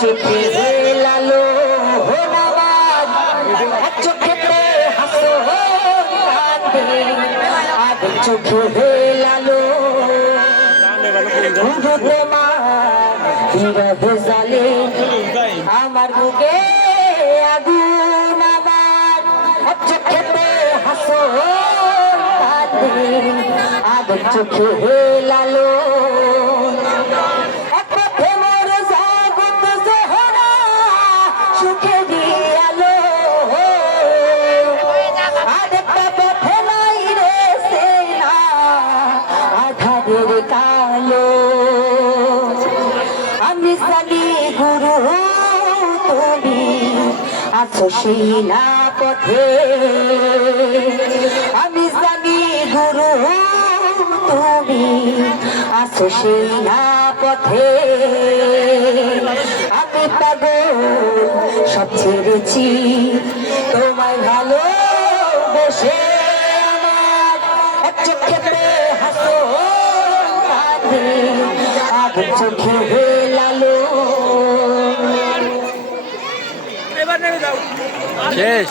চোখে লালো নামাজ এক চোখেতে হাসো কাঁদে আগ চোখে লালো জালে আমার বুকে আগুন আমার এক চোখেতে হাসো কাঁদে আগ চোখে লালো কালো আমি জানি গুরু তুমি আছো সেই না পথে আমি জানি গুরু তুমি আছো সেই না পথে আমি পাগল সব ছেড়েছি তোমায় ভালোবেসে আমার এক চোখেতে হাসো আগ চোখে লালো শেষ